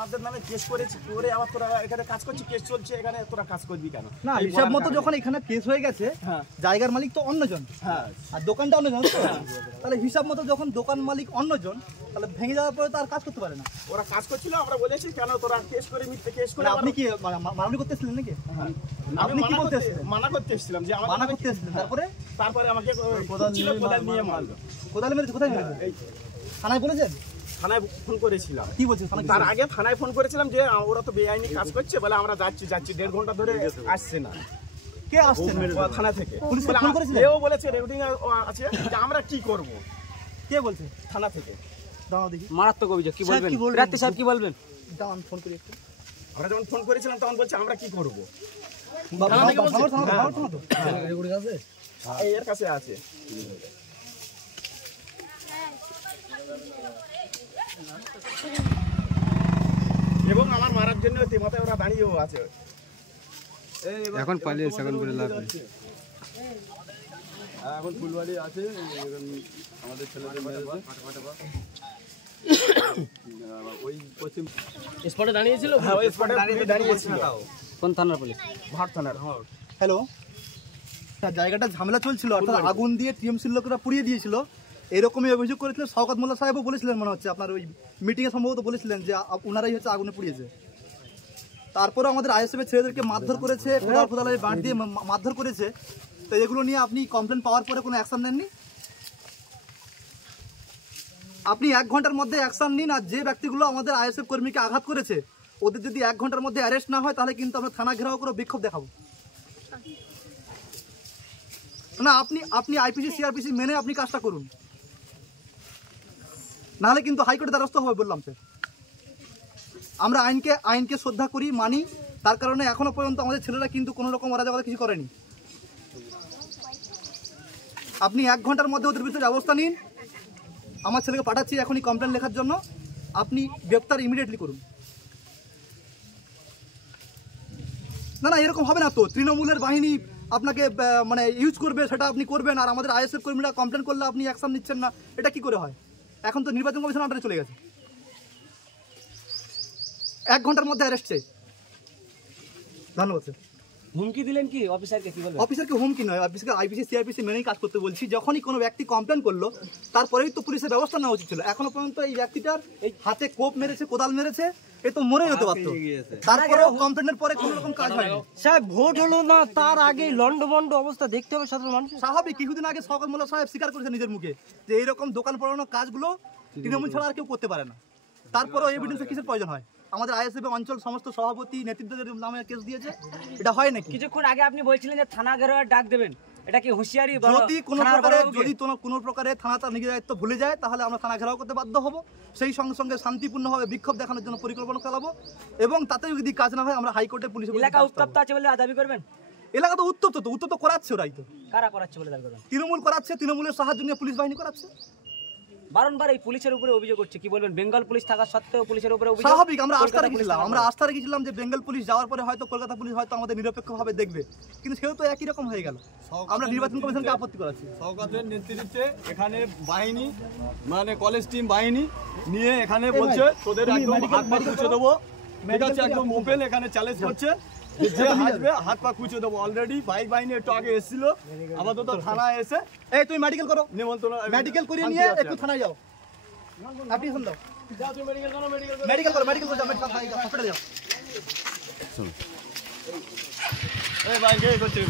আমাদের নামে কেস করেছি, করে আবার তোরা এখানে কাজ করছিস, কেস চলছে এখানে, তোরা কাজ করবি কেন? না হিসাব মতো যখন এখানে কেস হয়ে গেছে, জায়গার মালিক তো অন্যজন, আর দোকানটা অন্যজন, তাহলে হিসাব মতো যখন দোকান মালিক অন্যজন, তাহলে ভেঙে যাওয়ার পরে তো আর কাজ করতে পারে না। ওরা কাজ করছিল, আমরা বলেছি কেন তোরা কেস করে মিথ্যে কেস করে। আপনি কি মারামারি করতে এসেছিলেন নাকি? আপনি কি বলতে এসেছিলেন? মানা করতে এসেছিলাম, যে মানা করতে এসেছিলেন, তারপরে আমাকে কোদাল নিয়ে মারলো। কোদাল মেরেছে? কোথায় মেরেছে? থানায় বলেছেন? থানায় ফোন করেছিলাম। কি বলছেন? তার আগে থানায় ফোন করেছিলাম যে ওরা তো বেআইনি কাজ করছে, বলে আমরা যাচ্ছি 1.5 ঘন্টা ধরে আসছে না। কে আসছে থানা থেকে? পুলিশ ফোন করেছিল? এও বলেছে রেকর্ডিং আছে, যে আমরা কি করব। কে বলছে? থানা থেকে। দাও দেখি। মারাত্মক অভিযোগ, কি বলবেন রাত্রি সাহেব, কি বলবেন? দাও আমি ফোন করি একটু। আমরা যখন ফোন করেছিলাম তখন বলছে আমরা কি করব। এর কাছে আছে। এবং আমার মারার জন্য মাথায় ওরা দাঁড়িয়েও আছে। এখন পালিয়েছে, এখন বলে লাভ নেই। এখন ফুলবাড়ি আছে, আমাদের ছেলেদের ওই পশ্চিম স্পটে দাঁড়িয়েছিল। হ্যাঁ, ওই স্পটে দাঁড়িয়েছিল। কোন থানার পুলিশ? ভাট থানার। হ্যালো, জায়গাটা ঝামেলা চলছিল, অর্থাৎ আগুন দিয়ে টিএমসির লোকেরা পুড়িয়ে দিয়েছিল, এরকমই অভিযোগ করেছিলেন। শওকত মোল্লা সাহেবও বলেছিলেন, মনে হচ্ছে আপনার ওই মিটিংয়ে সম্ভবত বলেছিলেন যে ওনারাই হচ্ছে আগুনে পুড়িয়েছে। তারপরে আমাদের আইএসএফের ছেলেদেরকে মারধর করেছে, কোদালের বাঁট দিয়ে মারধর করেছে। তো এগুলো নিয়ে আপনি কমপ্লেন পাওয়ার পরে কোনো অ্যাকশন নেননি? আপনি 1 ঘন্টার মধ্যে অ্যাকশন নিন, আর যে ব্যক্তিগুলো আমাদের আইএসএফ কর্মীকে আঘাত করেছে ওদের যদি 1 ঘন্টার মধ্যে অ্যারেস্ট না হয়, তাহলে কিন্তু আমরা থানা ঘেরাও করে বিক্ষোভ দেখাবো। না, আপনি আইপিসি সিআরপিসি মেনে আপনি কাজটা করুন, নাহলে কিন্তু হাইকোর্টে দ্বারস্থ হবে বললাম স্যার। আমরা আইনকে শ্রদ্ধা করি, মানি, তার কারণে এখনো পর্যন্ত আমাদের ছেলেরা কিন্তু কোনো রকম অরাজকতা কিছু করেনি। আপনি 1 ঘন্টার মধ্যে ওদের বিরুদ্ধে ব্যবস্থা নিন। আমার ছেলেকে পাঠাচ্ছি এখনই কমপ্লেন লেখার জন্য, আপনি গ্রেপ্তার ইমিডিয়েটলি করুন। না এরকম হবে না তো, তৃণমূলের বাহিনী আপনাকে মানে ইউজ করবে, সেটা আপনি করবেন, আর আমাদের আইএসএফ কর্মীরা কমপ্লেন করলে আপনি অ্যাকশন নিচ্ছেন না, এটা কি করে হয়? এখন তো নির্বাচন কমিশন আন্ডারে চলে গেছে। 1 ঘন্টার মধ্যে অ্যারেস্ট চাই। ধন্যবাদ স্যার। হুমকি দিলেন কি অফিসারকে? কি বলবেন? অফিসারকে হুমকি নয়, অফিসারকে আইপিসি সিআরপিসি মেনেই কাজ করতে বলছি। যখনই কোনো ব্যক্তি কমপ্লেন করলো তারপরেই তো পুলিশের ব্যবস্থা নেওয়া উচিত ছিল। এখনো পর্যন্ত এই ব্যক্তিটার এই হাতে কোপ মেরেছে, কোদাল মেরেছে, এ তো মরেই হতে পারতো। তারপরেও কমপ্লেনের পরে কোনো রকম কাজ হয়নি। সাহেব ভোট হলো না, তার আগে লন্ডভন্ড অবস্থা দেখতে হবে সাধারণ মানুষ। স্বাভাবিক, কিছুদিন আগে শওকত মোল্লা সাহেব স্বীকার করেছে নিজের মুখে যে এইরকম দোকান পড়ানো কাজগুলো তৃণমূল ছাড়া আর কেউ করতে পারে না। তারপরেও এভিডেন্সের কিসের প্রয়োজন হয়? আমাদের আইএসএফ অঞ্চল সমস্ত সভাপতি নেতৃত্বদের নামে কেস দিয়েছে, এটা হয় নাকি? কিছুক্ষণ আগে আপনি বলছিলেন যে থানা ঘেরাওয়ের ডাক দেবেন, এটা কি হুঁশিয়ারি? যদি কোনো প্রকারে থানা তার নিজের দায়িত্ব ভুলে যায়, তাহলে আমরা থানা ঘেরাও করতে বাধ্য হব। সেই সঙ্গে সঙ্গে শান্তিপূর্ণভাবে বিক্ষোভ দেখানোর জন্য পরিকল্পনা চালাবো, এবং তাতে যদি কাজ না হয় আমরা হাইকোর্টে পুলিশ। এলাকা উত্তপ্ত আছে বলে দাবি করবেন? এলাকা তো উত্তপ্ত করাচ্ছে ওরাই তো। কারা করাচ্ছে বলে দাবি করবেন? তৃণমূল করাচ্ছে, তৃণমূলের সাহায্য নিয়ে পুলিশ বাহিনী করাচ্ছে। বারংবার এই পুলিশের উপরে অভিযোগ করছে, কি বলবেন? বেঙ্গল পুলিশ থাকা সত্ত্বেও পুলিশের উপরে অভিযোগ। স্বাভাবিক, আমরা আস্থা রেখেছিলাম যে বেঙ্গল পুলিশ যাওয়ার পরে হয়তো কলকাতা পুলিশ হয়তো আমাদের নিরপেক্ষভাবে দেখবে, কিন্তু সেও তো একই রকম হয়ে গেল। আমরা নির্বাচন কমিশনকে আপত্তি করাচ্ছি। শওকতের নেতৃত্বে এখানে বাহিনী, মানে কলেজ টিম বাহিনী নিয়ে এখানে বলছে তোদের একদম হাত পা কুচে দেবো, ঠিক আছে? একদম ওপেন এখানে চ্যালেঞ্জ করছে, যে হাসবে হাত পা কুচে দেবো। অলরেডি বাইক বাহিনী একটু আগে এসেছিল, আপাতত থানায় এসে এই তুমি মেডিকেল করো, নিমন্ত্রণ মেডিকেল করিয়ে নিয়ে একটু থানায় যাও, অ্যাপ্লিকেশন দাও, মেডিকেল করো, হসপিটালে যাও। এই বাইক করছে